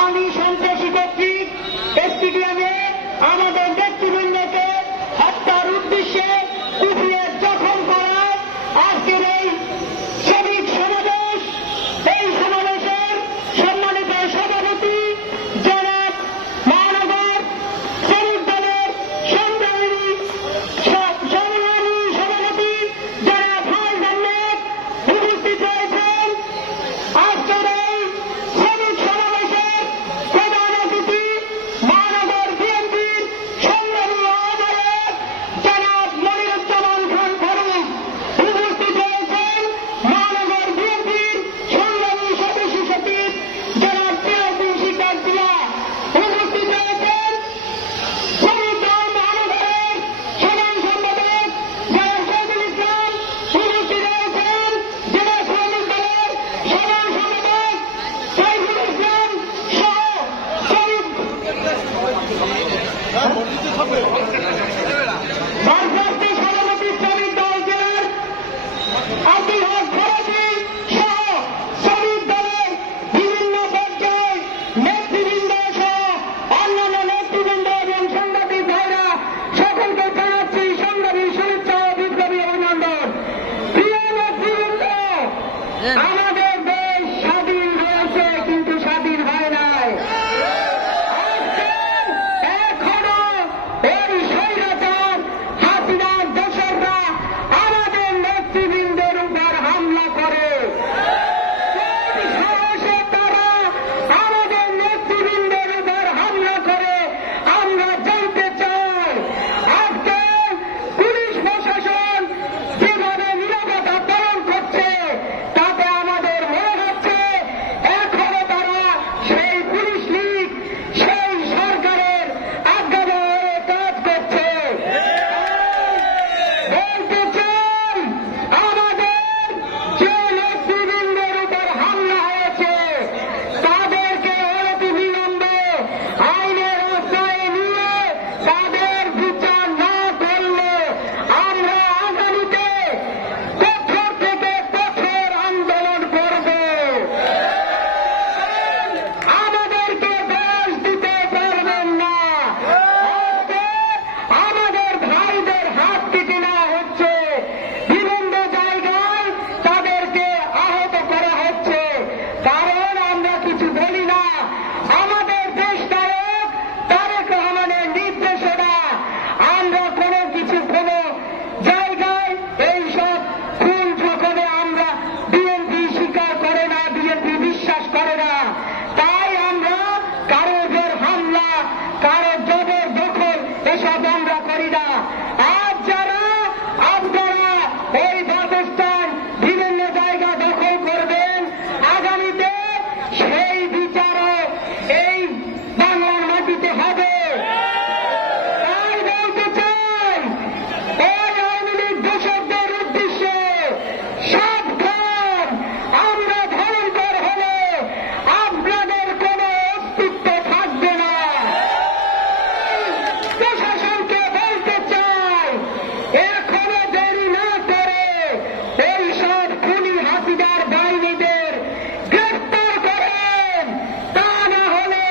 আমি সন্ত্রাসী কর্তৃক স্টেডিয়ামে আমাদের নেতৃবৃন্দকে হত্যার উদ্দেশ্যে কুপিয়ে জখম করায় আজকের এই শ্রমিক সমাবেশ, এই সমাবেশের সম্মানিত সভাপতি জনাব মহানগর শ্রমিক দলের সংগ্রামী সভাপতি জনাব হাল আহমেদ উপস্থিত রয়েছেন। আজকের এই শ্রমিক সমাবেশের প্রধান অতিথি মহানগর বিএনপির সংগ্রামী আহ্বায়ক জনাব মনিরুজ্জামান খান ফারুক উপস্থিত রয়েছেন। মহানগর বিএনপির সংগ্রামী সদস্য সচিব জনাব সিরাজুল শিকদার জিয়া উপস্থিত রয়েছেন। শ্রমিক দল মহানগরের সাধারণ সম্পাদক জনাব শহীদুল ইসলাম উপস্থিত রয়েছেন। জেলা শ্রমিক দলের সাধারণ সম্পাদক সাইফুল ইসলাম সহ শ্রমিক ভারপ্রাপ্ত সভাপতি শ্রমিক দল জেলার আব্দুল হক ফরাজি সহ শ্রমিক দলের বিভিন্ন পর্যায়ে নেতৃবৃন্দ সহ অন্যান্য নেতৃবৃন্দ এবং সাংবাদিক ভাইরা সকলকে জানাচ্ছি সংগ্রামী শুভেচ্ছা ও বিপ্লবী অভিনন্দন। প্রিয় নেতৃবৃন্দ, আমাদের দেশ স্বাধীন হয়েছে কিন্তু স্বাধীন হয় নাই। এখনো এই স্বৈরাচার হাসিনার দোসররা আমাদের নেতৃবৃন্দের উপর হামলা করে। কোন সাহসে তারা আমাদের নেতৃবৃন্দের উপর হামলা করে আমরা জানতে চাই। আজকে পুলিশ প্রশাসন যেভাবে নীরবতা পালন করছে তাতে আমাদের মনে হচ্ছে এখনো তারা সেই পুলিশ লীগ, সেই সরকারের আজ্ঞাবহে কাজ করছে। বলতে চাই, আমাদের যে নেতৃবৃন্দের উপর হামলা হয়েছে তাদেরকে অনতিবিলম্বে আইনের আশ্রয়ে নিয়ে তাদের বিচার না করলে আমরা আগামীতে কঠোর থেকে কঠোর আন্দোলন করব। আমাদেরকে দোষ দিতে পারবেন না। আজকে আমাদের ভাইদের হাত কেটে নেওয়া হচ্ছে, বিভিন্ন জায়গায় তাদেরকে আহত করা হচ্ছে, কারণ আমরা কিছু বলি না। আমাদের দেশ নায়ক তারেক রহমানের নির্দেশনা আমরা কোনো কিছু কোনো জায়গায় এইসব খুন ঠকনে আমরা বিএনপি স্বীকার করে না, বিএনপি বিশ্বাস করে না। তাই আমরা কারো উপর হামলা, কারো জবর দখল এসব আমরা করি না। আজ যারা আপনারা এই বাসস্থান বিভিন্ন জায়গা দখল করবেন, আগামীতে সেই বিচারও এই বাংলার মাটিতে হবে। তাই বলতে চাই, ওই আওয়ামী লীগ দোষকদের উদ্দেশ্যে সাবধান। আমরা ভয়ঙ্কর হলে আপনাদের কোনো অস্তিত্ব থাকবে না। প্রশাসনকে বলতে চাই, এখনো দেরি না করে এই সব খুনি হাসিনার বাহিনীদের গ্রেফতার করেন, তা না হলে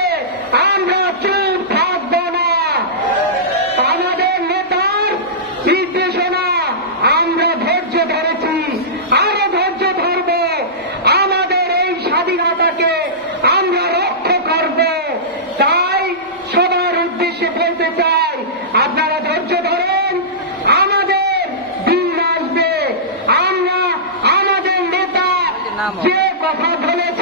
আমরা চুপ থাকব না। আমাদের নেতার নির্দেশনা আমরা ধৈর্য ধরেছি, আরো ধৈর্য ধরব। আমাদের এই স্বাধীনতাকে আমরা রক্ষা করব। তাই সবার উদ্দেশ্যে বলতে চাই, আপনারা ধৈর্য ধরেন, আমাদের দিন আসবে। আমরা আমাদের নেতা যে কথা বলেছে